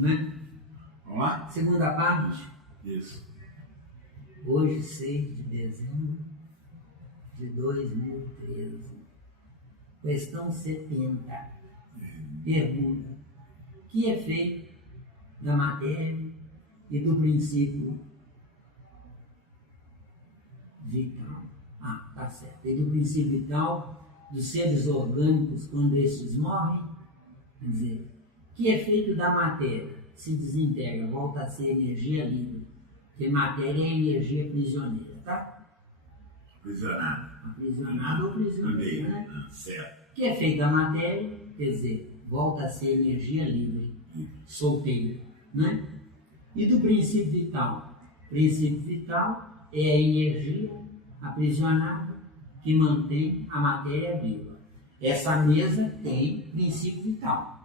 né? Vamos lá? Segunda parte. Isso. Hoje, 6 de dezembro de 2013. Questão 70. Pergunta: que efeito da matéria e do princípio vital? Ah, tá certo. E do princípio vital dos seres orgânicos quando estes morrem? Quer dizer, que efeito da matéria se desintegra, volta a ser energia livre? Porque matéria é energia prisioneira, tá? Aprisionado. Aprisionado ou prisioneiro, né? Certo. Que efeito da matéria, quer dizer, volta a ser energia livre, solteira, né? E do princípio vital? O princípio vital é a energia aprisionada que mantém a matéria viva. Essa mesa tem princípio vital.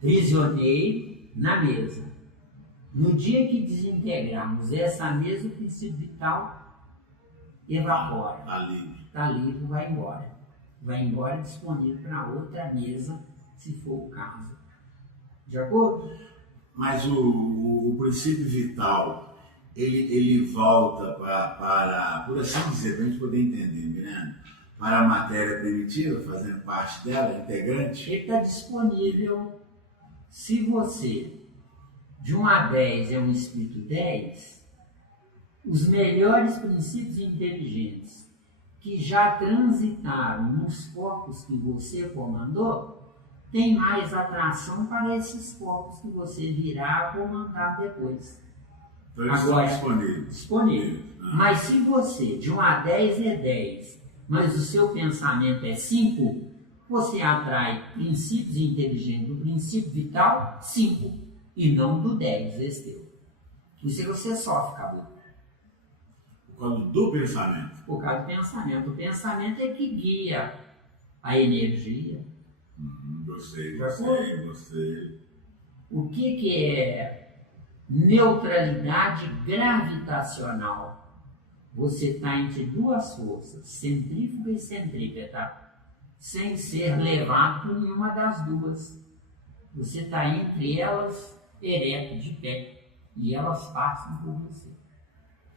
Prisioneiro na mesa. No dia que desintegrarmos essa mesa, o princípio vital evapora. Está livre. Está livre, vai embora. Vai embora disponível para outra mesa, se for o caso. De acordo? Mas o princípio vital, ele volta para, por assim dizer, para a gente poder entender, Miranda, para a matéria primitiva, fazendo parte dela, integrante? Ele está disponível. Se você, de 1 a 10 é um espírito 10, os melhores princípios inteligentes que já transitaram nos corpos que você comandou, tem mais atração para esses corpos que você virá a comandar depois. Então eles estão disponíveis. Disponível. Mas se você, de 1 a 10 é 10, mas o seu pensamento é 5, você atrai princípios inteligentes do princípio vital 5 e não do 10, esse teu. Por isso você sofre, acabou. Por causa do pensamento. Por causa do pensamento. O pensamento é que guia a energia. Gostei. O que é neutralidade gravitacional? Você está entre duas forças, centrífuga e centrípeta, sem ser levado por nenhuma das duas. Você está entre elas, ereto, de pé, e elas passam por você.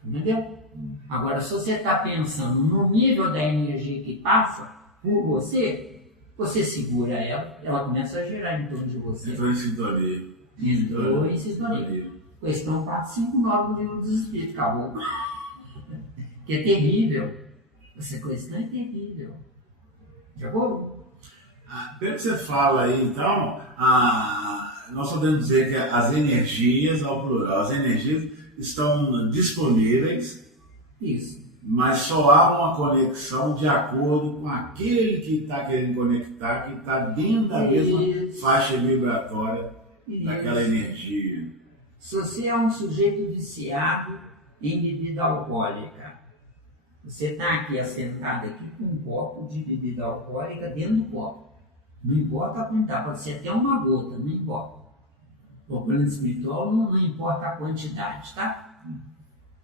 Entendeu? Agora, se você está pensando no nível da energia que passa por você, você segura ela, ela começa a girar em torno de você. Entrou em sintonia. Entrou em sintonia. Questão 459 do Livro dos Espíritos, acabou. Que é terrível. Essa questão é terrível. De acordo? Pelo que você fala aí, então, nós podemos dizer que as energias, ao plural, as energias estão disponíveis. Isso. Mas só há uma conexão de acordo com aquele que está querendo conectar, que está dentro da mesma faixa vibratória daquela energia. Se você é um sujeito viciado em bebida alcoólica, você está aqui assentado aqui com um copo de bebida alcoólica dentro do copo. Não importa a quantidade, pode ser até uma gota, não importa. O plano espiritual não importa a quantidade, tá?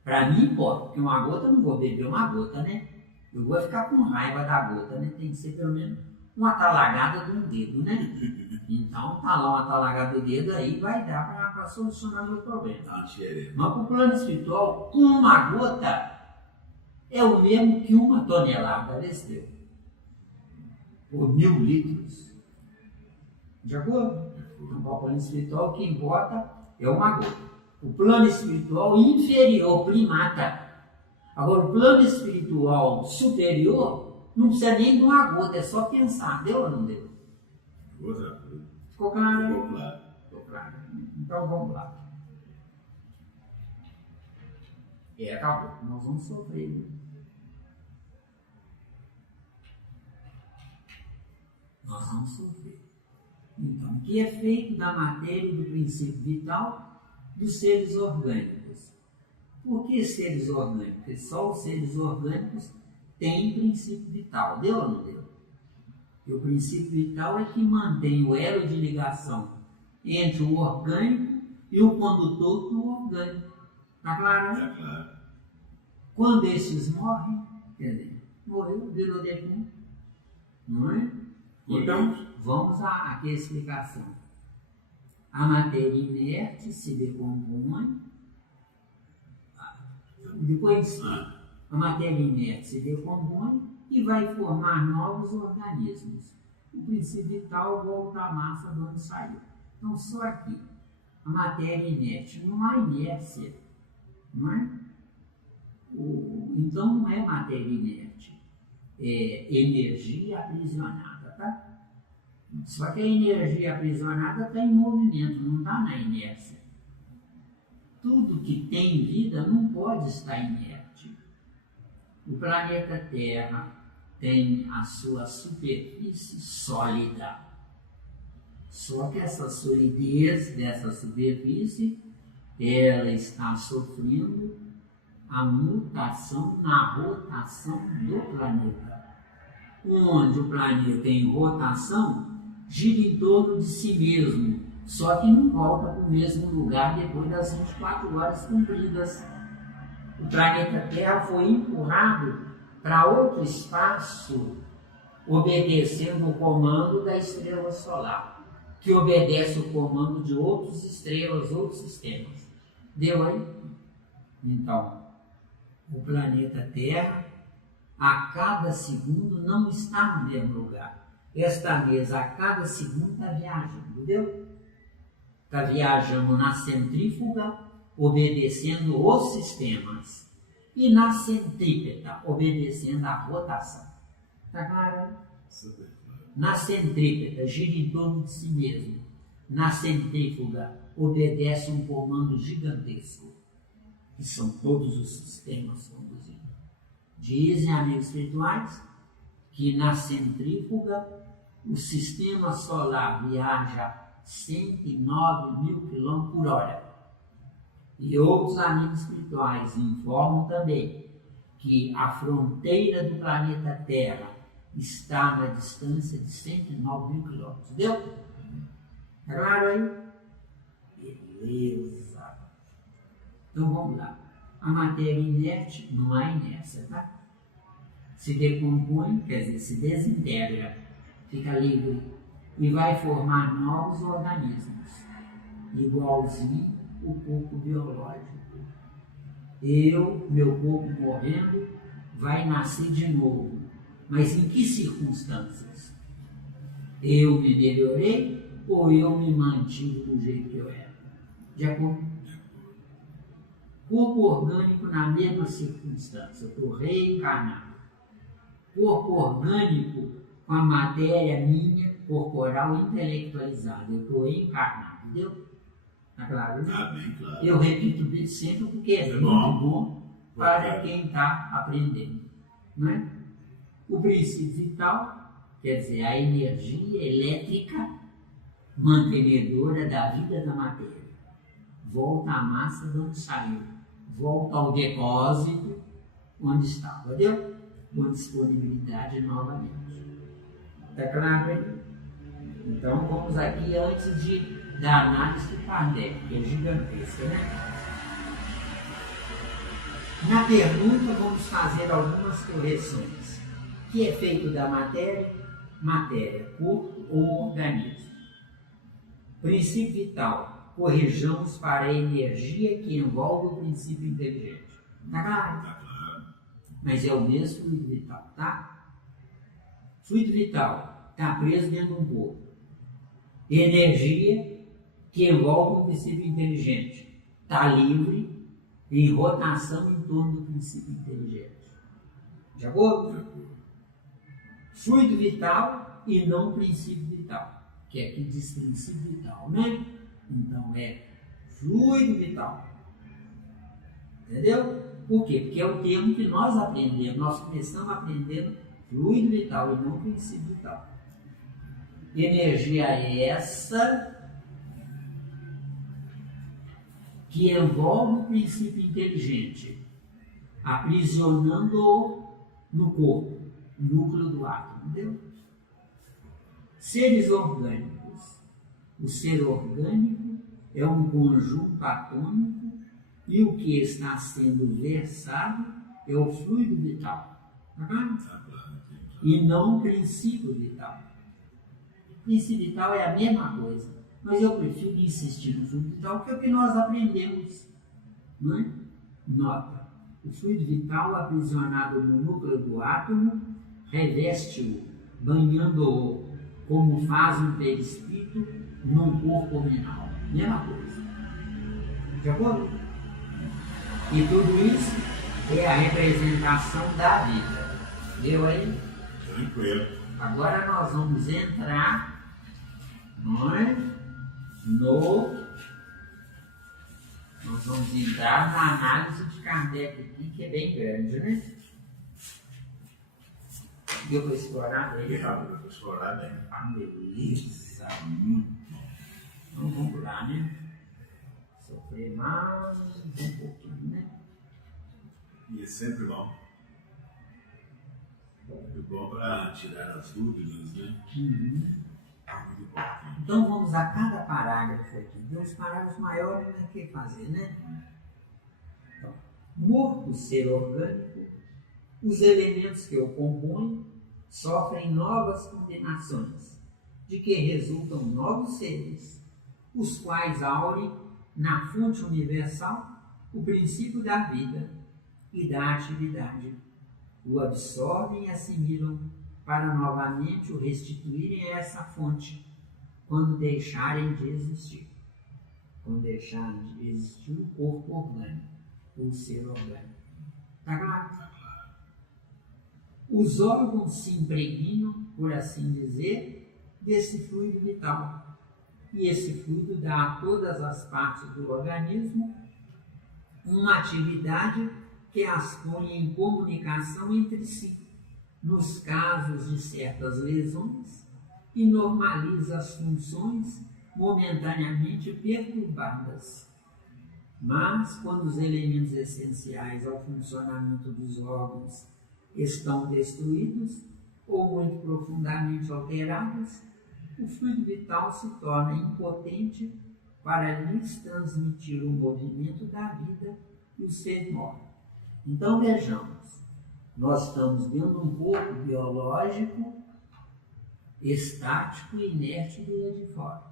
Para mim importa, porque uma gota eu não vou beber uma gota, né? Eu vou ficar com raiva da gota, né? Tem que ser pelo menos uma talagada de um dedo, né? Então, tá lá uma talagada do dedo aí, vai dar para solucionar o meu problema. Mas para o plano espiritual, uma gota é o mesmo que 1 tonelada, deu? Por 1000 litros. De acordo? Então, para o plano espiritual, o que importa é uma gota. O plano espiritual inferior, primata. Agora, o plano espiritual superior, não precisa nem de uma gota, é só pensar. Deu ou não deu? Ficou claro? Ficou claro. Então, vamos lá. Acabou. Nós vamos sofrer. Né? Nós vamos sofrer. Então, que é feito da matéria e do princípio vital dos seres orgânicos. Por que seres orgânicos? Porque só os seres orgânicos têm princípio vital. Deu ou não deu? E o princípio vital é que mantém o elo de ligação entre o orgânico e o condutor do orgânico. Está claro? Está claro. Quando esses morrem, quer dizer, morreu, virou defunto. Não é? Então, vamos aqui a explicação. A matéria inerte se decompõe, depois a matéria inerte se decompõe e vai formar novos organismos. O princípio vital volta à massa de onde saiu. Então, só aqui, a matéria inerte, não há inércia, não é? Então, não é matéria inerte, é energia aprisionada, tá? Só que a energia aprisionada está em movimento, não está na inércia. Tudo que tem vida não pode estar inerte. O planeta Terra tem a sua superfície sólida. Só que essa solidez dessa superfície, ela está sofrendo a mutação na rotação do planeta. Onde o planeta em rotação gira em torno de si mesmo, só que não volta para o mesmo lugar depois das 24 horas cumpridas. O planeta Terra foi empurrado para outro espaço, obedecendo o comando da estrela solar, que obedece o comando de outras estrelas, outros sistemas. Deu aí? Então, o planeta Terra, a cada segundo, não está no mesmo lugar. Esta mesa, a cada segundo, está viajando, entendeu? Está viajando na centrífuga, obedecendo os sistemas, e na centrípeta, obedecendo a rotação. Está claro? Na centrípeta, gira em torno de si mesmo. Na centrífuga, obedece um comando gigantesco, que são todos os sistemas conduzidos. Dizem amigos espirituais que na centrífuga o sistema solar viaja 109 mil km por hora. E outros amigos espirituais informam também que a fronteira do planeta Terra está na distância de 109 mil km. Entendeu? Claro aí? Beleza. Então vamos lá. A matéria inerte não há inércia, tá? Se decompõe, quer dizer, se desintegra, fica livre e vai formar novos organismos, igualzinho o corpo biológico. Meu corpo morrendo, vai nascer de novo. Mas em que circunstâncias? Eu me melhorei ou eu me mantive do jeito que eu era? De acordo? Corpo orgânico na mesma circunstância, eu estou reencarnado. Corpo orgânico com a matéria minha corporal intelectualizada, eu estou encarnado, entendeu? Está claro? Está bem claro. Eu repito isso sempre porque é muito bom para quem está aprendendo. Não é? O princípio vital, quer dizer, a energia elétrica mantenedora da vida da matéria, volta à massa de onde saiu, volta ao depósito onde estava, entendeu? Com disponibilidade novamente. Está claro aí? Então vamos aqui antes da análise de Kardec, que é gigantesca, né? Na pergunta vamos fazer algumas correções. O que é feito da matéria? Matéria, corpo ou organismo. Princípio vital. Corrijamos para a energia que envolve o princípio inteligente. Está claro? Está claro. Mas é o mesmo fluido vital, tá? Fluido vital está preso dentro de um corpo. Energia que envolve o princípio inteligente está livre em rotação em torno do princípio inteligente. De acordo? Fluido vital e não princípio vital, que aqui diz princípio vital, né? Então é fluido vital. Entendeu? Por quê? Porque é o termo que nós aprendemos. Nós começamos aprendendo fluido vital e não princípio vital. Energia é essa que envolve o princípio inteligente, aprisionando-o no corpo, núcleo do átomo, entendeu? Seres orgânicos. O ser orgânico é um conjunto atômico e o que está sendo versado é o fluido vital. Tá claro? E não o princípio vital. O princípio vital é a mesma coisa, Mas eu prefiro insistir no fluido vital, que é o que nós aprendemos. Não é? Nota, o fluido vital aprisionado no núcleo do átomo reveste-o, banhando-o, como faz um perispírito num corpo mineral. Mesma coisa. De acordo? E tudo isso é a representação da vida. Deu aí? Tranquilo. Agora nós vamos entrar, não é? Nós vamos entrar na análise de Kardec aqui, que é bem grande, né? Deu para explorar bem? Deu para explorar bem. Beleza. Então vamos lá, né? Sofrer mais um pouquinho, né? E é sempre bom. É bom para tirar as dúvidas, né? Muito importante. Então vamos a cada parágrafo aqui. Tem os parágrafos maiores, não é o que fazer, né? Então, morto o ser orgânico, os elementos que o compõem sofrem novas combinações, de que resultam novos seres, os quais aurem na fonte universal o princípio da vida e da atividade, o absorvem e assimilam para novamente o restituírem a essa fonte quando deixarem de existir. Quando deixarem de existir o corpo orgânico, o ser orgânico. Está claro? Tá claro. Os órgãos se impregnam, por assim dizer, desse fluido vital. E esse fluido dá a todas as partes do organismo uma atividade que as põe em comunicação entre si, nos casos de certas lesões, e normaliza as funções momentaneamente perturbadas. Mas, quando os elementos essenciais ao funcionamento dos órgãos estão destruídos ou muito profundamente alterados, o fluido vital se torna impotente para lhes transmitir o movimento da vida e o ser morre. Então vejamos, nós estamos dentro de um corpo biológico, estático e inerte do lado de fora,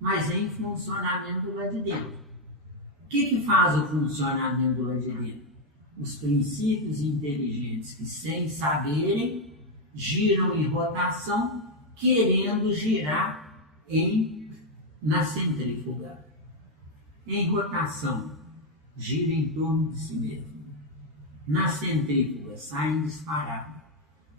mas em funcionamento do lado de dentro. O que faz o funcionamento do lado de dentro? Os princípios inteligentes que, sem saberem, giram em rotação, querendo girar na centrífuga. Em rotação, gira em torno de si mesmo. Na centrífuga, saem disparada.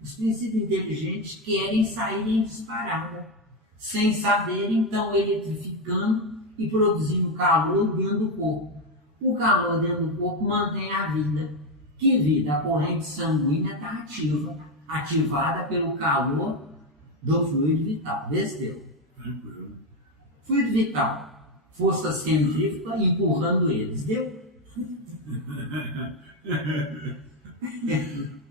Os princípios inteligentes querem sair em disparada, sem saberem, então eletrificando e produzindo calor dentro do corpo. O calor dentro do corpo mantém a vida. Que vida? A corrente sanguínea está ativada pelo calor do fluido vital. Vê se deu. Tranquilo. Fluido vital, força centrífuga empurrando eles. Deu?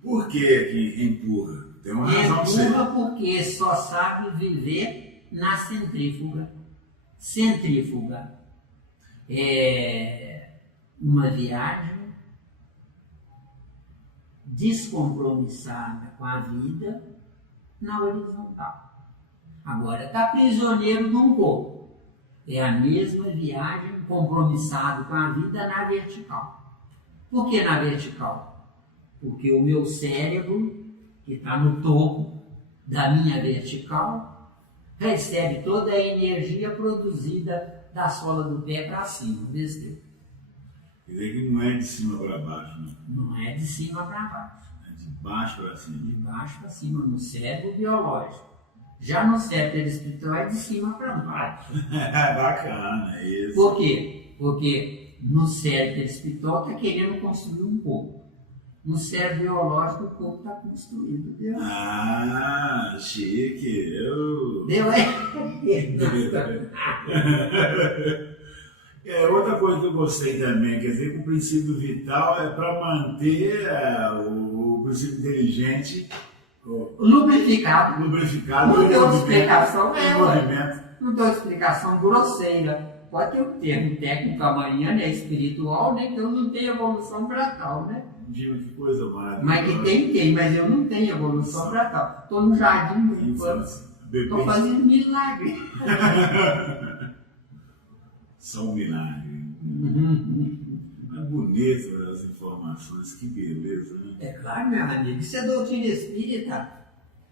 Por que empurra? Tem uma razão de ser. Empurra porque só sabe viver na centrífuga. Centrífuga é uma viagem descompromissada com a vida na horizontal. Agora está prisioneiro de um corpo. É a mesma viagem compromissado com a vida na vertical. Por que na vertical? Porque o meu cérebro, que está no topo da minha vertical, recebe toda a energia produzida da sola do pé para cima. Vê se deu. Quer dizer que não é de cima para baixo, né? Não é de cima para baixo. É de baixo para cima. De baixo para cima, no cérebro biológico. Já no cérebro espiritual é de cima para baixo. Bacana, isso. Por quê? Porque no cérebro espiritual está querendo construir um corpo. No cérebro biológico o corpo está construído. Deu? Ah, chique. Deu, é? Outra coisa que eu gostei também, quer dizer que o princípio vital é para manter o princípio inteligente Lubrificado. Não tem outra explicação, movimento. Não tem outra explicação grosseira. Pode ter um termo técnico amanhã, né? Espiritual, né? Que eu não tenho evolução para tal, né? Digo, que coisa maravilhosa. Mas que tem, mas eu não tenho evolução para tal. Estou no jardim do infância. Estou fazendo milagre. São um milagre. É bonito as informações, que beleza, né? É claro, meu amigo, isso é doutrina espírita.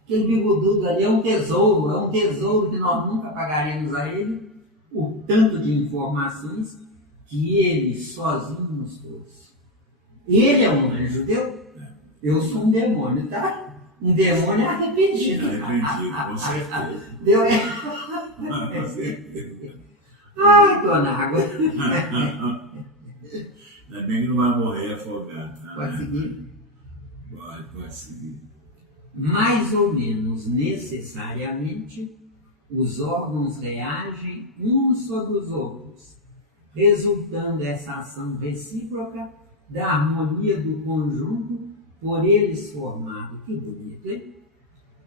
Aquele bigodudo ali é um tesouro que nós nunca pagaremos a ele, o tanto de informações que ele sozinho nos trouxe. Ele é um anjo, deu? Eu sou um demônio, tá? Um demônio arrependido. Arrependido, com certeza. Deu? Com certeza. Ai, tô na água. Ainda bem que não vai morrer afogado. Tá? Pode seguir? Pode seguir. Mais ou menos necessariamente, os órgãos reagem uns sobre os outros, resultando essa ação recíproca da harmonia do conjunto por eles formado. Que bonito, hein?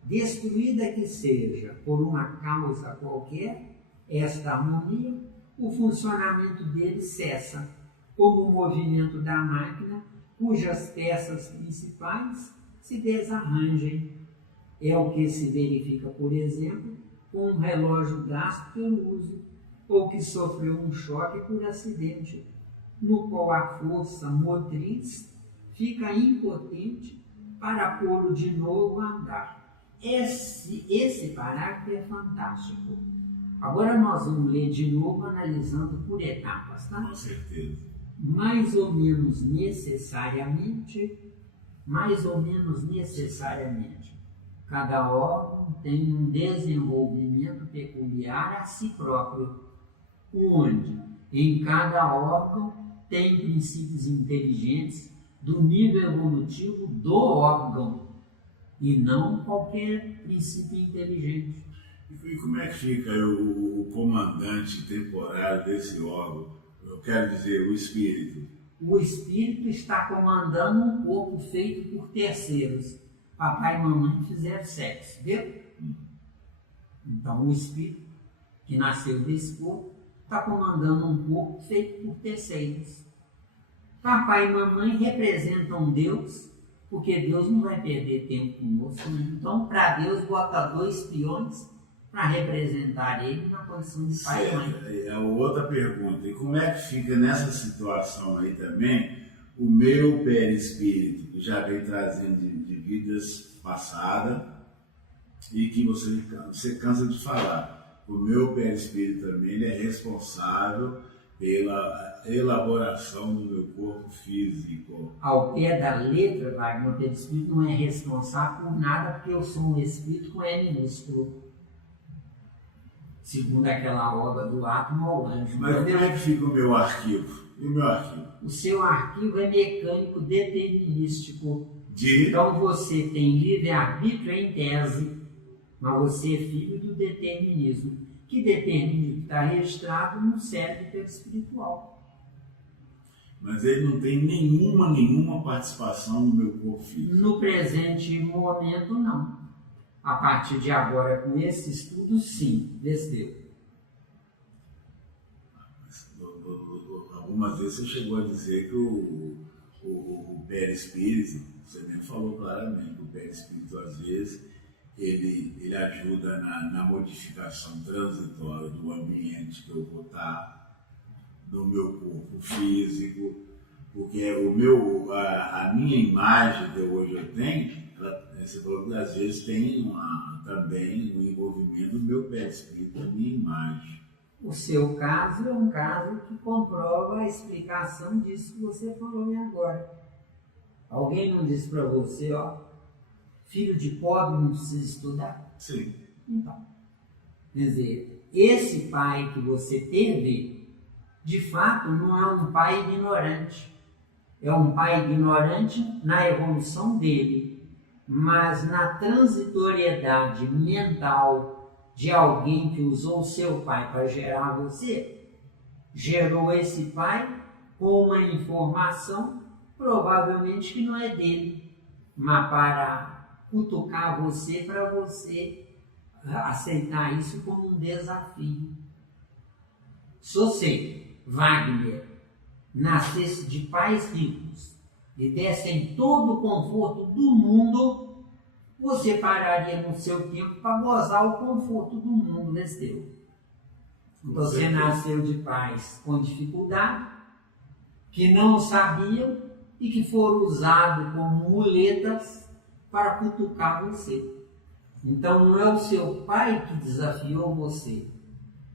Destruída que seja por uma causa qualquer, esta harmonia, o funcionamento dele cessa, como o movimento da máquina, cujas peças principais se desarranjem. É o que se verifica, por exemplo, com um relógio gasto pelo uso, ou que sofreu um choque por acidente, no qual a força motriz fica impotente para pô-lo de novo a andar. Esse parágrafo é fantástico. Agora nós vamos ler de novo, analisando por etapas, tá? Com certeza. Mais ou menos necessariamente, cada órgão tem um desenvolvimento peculiar a si próprio, onde em cada órgão tem princípios inteligentes do nível evolutivo do órgão e não qualquer princípio inteligente. E como é que fica o comandante temporário desse órgão? Eu quero dizer, o espírito. O espírito está comandando um corpo feito por terceiros. Papai e mamãe fizeram sexo, viu? Então o espírito que nasceu desse corpo está comandando um corpo feito por terceiros. Papai e mamãe representam Deus, porque Deus não vai perder tempo conosco. Então, para Deus, bota 2 peões para representar ele na condição de pai e mãe. É outra pergunta. E como é que fica nessa situação aí também o meu perispírito, que já vem trazendo de vidas passadas e que você cansa de falar? O meu perispírito também ele é responsável pela elaboração do meu corpo físico. Ao pé da letra, Wagner, o perispírito não é responsável por nada, porque eu sou um espírito com E minúsculo. Segundo aquela obra do átomo ao anjo. Mas como é que fica o meu arquivo? E o meu arquivo? O seu arquivo é mecânico determinístico. Então você tem livre-arbítrio em tese, mas você é filho do determinismo. Que determinismo está registrado no cérebro perispiritual. Mas ele não tem nenhuma participação no meu corpo físico. No presente momento, não. A partir de agora, com esse estudo, sim, desceu. Algumas vezes você chegou a dizer que o perispírito, você nem falou claramente, que o perispírito, às vezes, ele ajuda na modificação transitória do ambiente que eu vou estar, do meu corpo físico, porque a minha imagem que hoje eu tenho, você falou que às vezes tem também um envolvimento do meu perispírito, da minha imagem. O seu caso é um caso que comprova a explicação disso que você falou agora. Alguém não disse para você, filho de pobre não precisa estudar? Sim. Então, quer dizer, esse pai que você teve, de fato, não é um pai ignorante. É um pai ignorante na evolução dele, mas na transitoriedade mental de alguém que usou o seu pai para gerar você, gerou esse pai com uma informação provavelmente que não é dele, mas para cutucar você, para você aceitar isso como um desafio. Se você, Wagner, nascesse de pais ricos e dessem todo o conforto do mundo, você pararia no seu tempo para gozar o conforto do mundo, Lesteu. Você nasceu de pais com dificuldade, que não sabiam e que foram usados como muletas para cutucar você. Então não é o seu pai que desafiou você,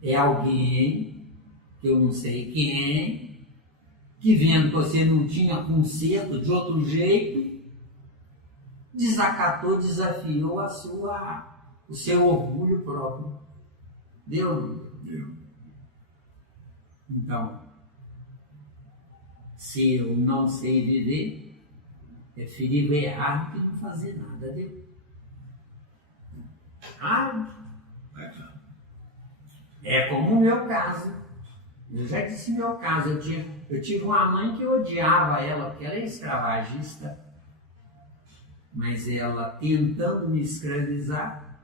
é alguém, que eu não sei quem, que vendo que você não tinha conserto de outro jeito, desacatou, desafiou o seu orgulho próprio. Deu? Deu. Então, se eu não sei viver, prefiro errar do que não fazer nada, deu? É como o meu caso. Eu já disse meu caso. Eu tive uma mãe que eu odiava ela, porque ela é escravagista. Mas ela, tentando me escravizar,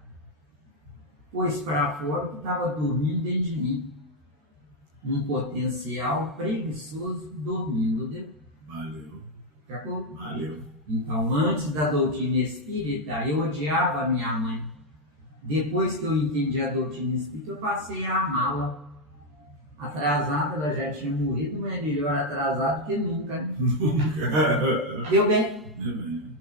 pôs para fora que estava dormindo dentro de mim. Um potencial preguiçoso dormindo dentro. Valeu. De acordo? Valeu. Então, antes da doutrina espírita, eu odiava a minha mãe. Depois que eu entendi a doutrina espírita, eu passei a amá-la. Atrasada, ela já tinha morrido, mas é melhor atrasado que nunca. Nunca. Deu bem? Deu bem.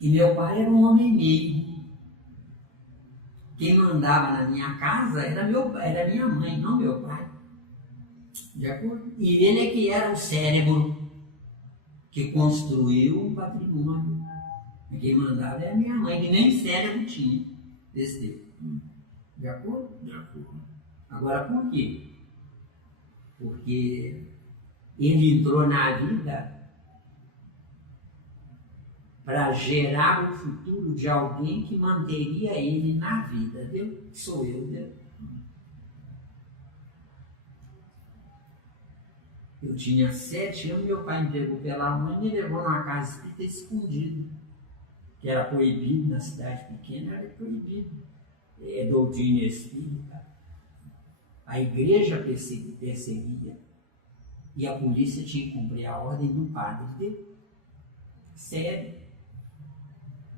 E meu pai era um homem meio. Quem mandava na minha casa era minha mãe, não meu pai. De acordo? E ele é que era o cérebro que construiu um patrimônio. E quem mandava era minha mãe, que nem cérebro tinha desse tempo. De acordo? De acordo. Agora, por quê? Porque ele entrou na vida para gerar o futuro de alguém que manteria ele na vida. Deu? Sou eu, deu? Eu tinha 7 anos, meu pai me pegou pela mãe e me levou numa casa espírita escondido, que era proibido na cidade pequena, era proibido. É doutrina espírita. A igreja perseguia e a polícia tinha que cumprir a ordem do padre dele. Sério.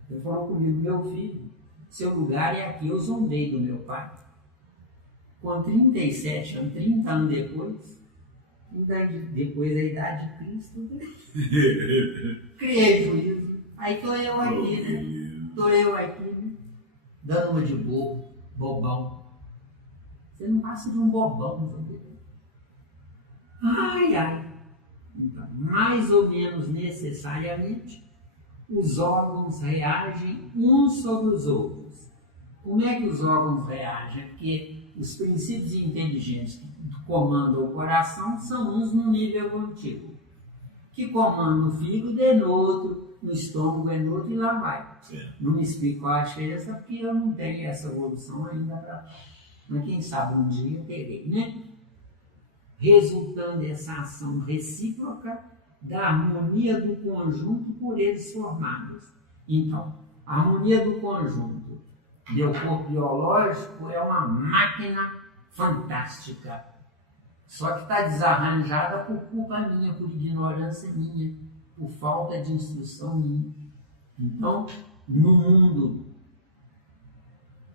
Ele falou comigo, meu filho, seu lugar é aqui. Eu zombei do meu pai. Com 37 anos, 30 anos depois da idade de Cristo, criei juízo. Aí estou eu aqui, né? Estou eu aqui, né? Dando uma de bobão. Você não passa de um bobão, sabe? Ai, ai. Então, mais ou menos necessariamente, os órgãos reagem uns sobre os outros. Como é que os órgãos reagem? Porque os princípios inteligentes que comandam o coração são uns no nível evolutivo. Que comandam o fígado é no outro, no estômago é no outro e lá vai. Não me explico qual a diferença porque eu não tenho essa evolução ainda para. Mas quem sabe um dia terei, né? Resultando dessa ação recíproca da harmonia do conjunto por eles formados. Então, a harmonia do conjunto, meu corpo biológico é uma máquina fantástica, só que está desarranjada por culpa minha, por ignorância minha, por falta de instrução minha. Então, no mundo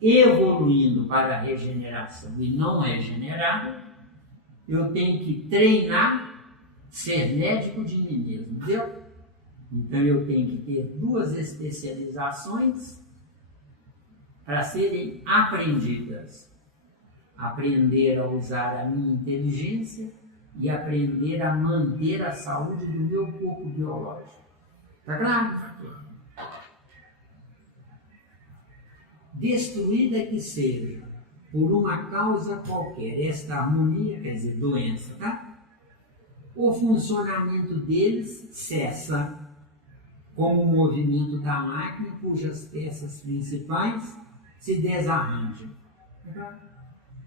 evoluindo para a regeneração e não regenerado, eu tenho que treinar ser médico de mim mesmo, entendeu? Então eu tenho que ter 2 especializações para serem aprendidas. Aprender a usar a minha inteligência e aprender a manter a saúde do meu corpo biológico. Está claro? Tá claro. Destruída que seja, por uma causa qualquer, esta harmonia, quer dizer, doença, tá? O funcionamento deles cessa, como o movimento da máquina, cujas peças principais se desarranjam.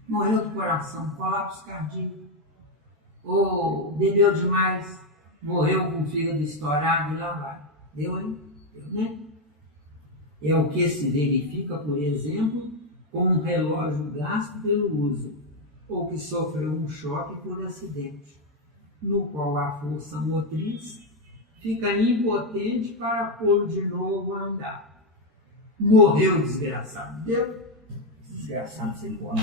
Morreu do coração, colapso cardíaco, ou bebeu demais, morreu com o fígado estourado e lá vai. Deu, hein? Deu, né? É o que se verifica, por exemplo, com um relógio gasto pelo uso, ou que sofreu um choque por acidente, no qual a força motriz fica impotente para pô-lo de novo a andar. Morreu, desgraçado. Deu? Desgraçado, você pode.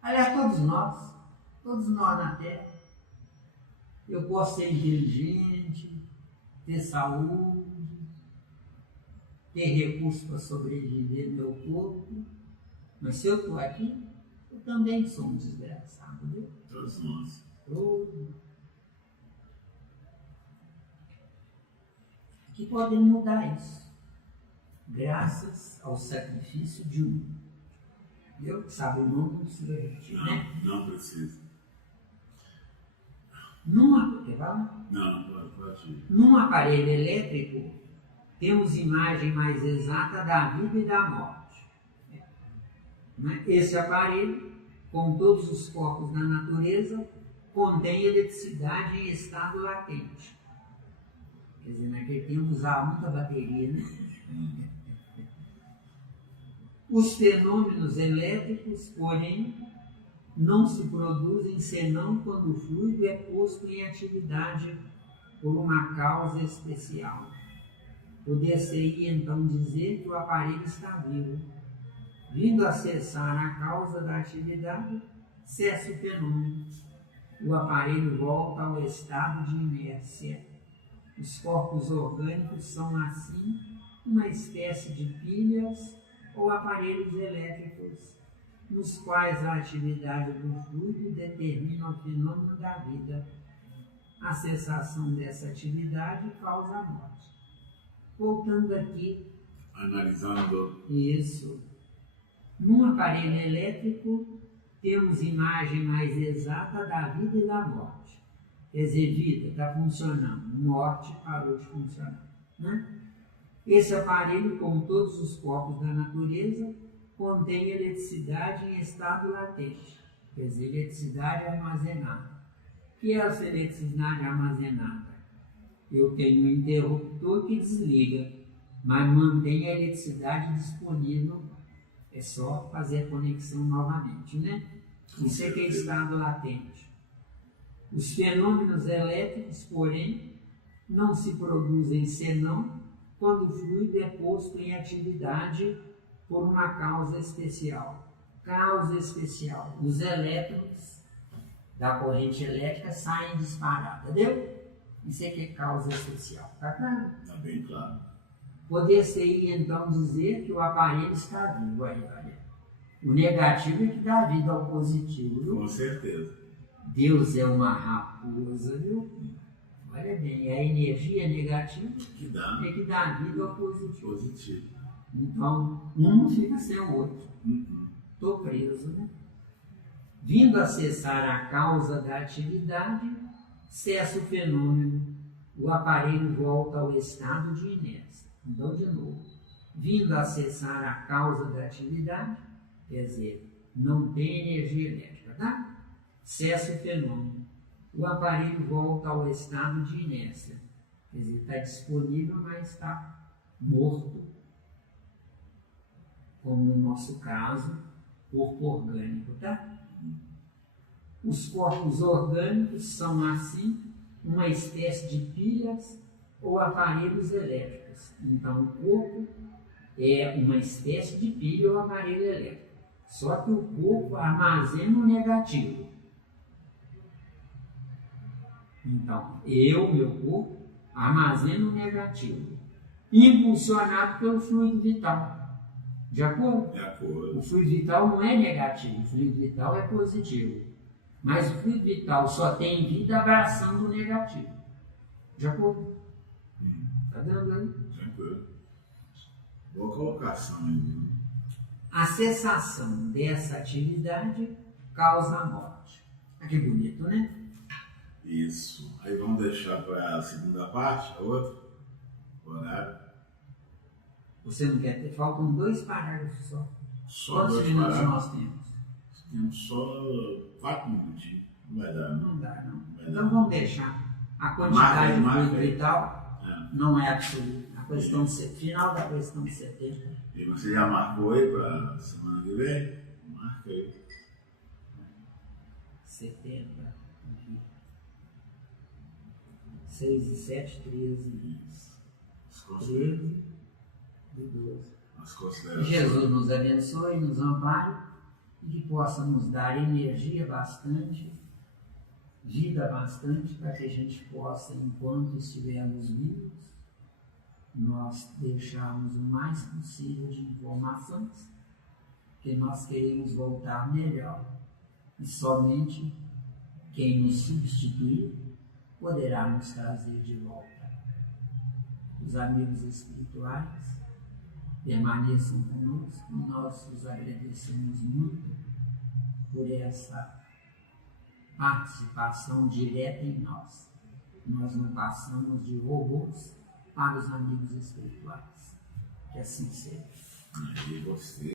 Aliás, todos nós na Terra. Eu posso ser inteligente, ter saúde, ter recursos para sobreviver no meu corpo, mas se eu estou aqui, eu também sou um desgraçado, viu? Todos nós. Que podem mudar isso, graças ao sacrifício de um. Eu que sabe o nome, não precisa repetir, né? Não precisa. Num aparelho elétrico, temos imagem mais exata da vida e da morte. Esse aparelho, com todos os corpos da natureza, contém eletricidade em estado latente. Quer dizer, naquele tempo usava muita bateria, né? Os fenômenos elétricos, porém, não se produzem senão quando o fluido é posto em atividade por uma causa especial. Poder-se-ia então dizer que o aparelho está vivo. Vindo a cessar a causa da atividade, cessa o fenômeno. O aparelho volta ao estado de inércia. Os corpos orgânicos são, assim, uma espécie de pilhas ou aparelhos elétricos, nos quais a atividade do fluido determina o fenômeno da vida. A cessação dessa atividade causa a morte. Voltando aqui. Analisando. Isso. Num aparelho elétrico, temos imagem mais exata da vida e da morte. Quer dizer, vida está funcionando, morte parou de funcionar. Né? Esse aparelho, como todos os corpos da natureza, contém eletricidade em estado latente, quer dizer, eletricidade armazenada. O que é essa eletricidade armazenada? Eu tenho um interruptor que desliga, mas mantém a eletricidade disponível, é só fazer a conexão novamente, né? Isso é que é estado latente. Os fenômenos elétricos, porém, não se produzem senão quando o fluido é posto em atividade por uma causa especial. Causa especial. Os elétrons da corrente elétrica saem disparados, entendeu? Isso é que é causa especial, tá claro? Está bem claro. Poder-se-ia então dizer que o aparelho está vivo. Aí, olha. O negativo é que dá vida ao positivo, viu? Com certeza. Deus é uma raposa, viu? Olha bem, a energia negativa é que dá vida ao positivo. Então, um não fica sem o outro. Estou preso, né? Vindo a cessar a causa da atividade, cessa o fenômeno, o aparelho volta ao estado de inércia. Então, de novo, vindo a cessar a causa da atividade, quer dizer, não tem energia elétrica, tá? Cessa o fenômeno, o aparelho volta ao estado de inércia, quer dizer, está disponível, mas está morto, como no nosso caso, corpo orgânico, tá? Os corpos orgânicos são, assim, uma espécie de pilhas ou aparelhos elétricos. Então, o corpo é uma espécie de pilha ou aparelho elétrico. Só que o corpo armazena o negativo. Então, meu corpo, armazena o negativo, impulsionado pelo fluido vital. De acordo? De acordo. O fluido vital não é negativo, o fluido vital é positivo. Mas o fluido vital só tem vida abraçando o negativo. De acordo? Está dando aí? Tranquilo. Boa colocação aí. A cessação dessa atividade causa a morte. Ah, que bonito, né? Isso. Aí vamos deixar para a segunda parte, a outra, horário. Você não quer ter? Faltam 2 parágrafos só. Só Quantos 2 minutos parágrafos? nós temos? Temos só 4 minutinhos. Não vai dar, não. Não dá, não. Vai Então dar. vamos deixar. A quantidade de Marca fluido aí. vital não é absoluta. A questão final da questão 70. E você já marcou aí para semana que vem? Marca aí. 70. 6 e 7, 13. Isso. 13 e 12. As Que considerações. Jesus nos abençoe, nos ampare e que possa nos dar energia bastante, vida bastante, para que a gente possa, enquanto estivermos vivos, nós deixarmos o mais possível de informações, que nós queremos voltar melhor. E somente quem nos substituir poderá nos trazer de volta. Os amigos espirituais permaneçam conosco e nós os agradecemos muito por essa participação direta em nós. Nós não passamos de robôs para os amigos espirituais. Que assim seja. E você.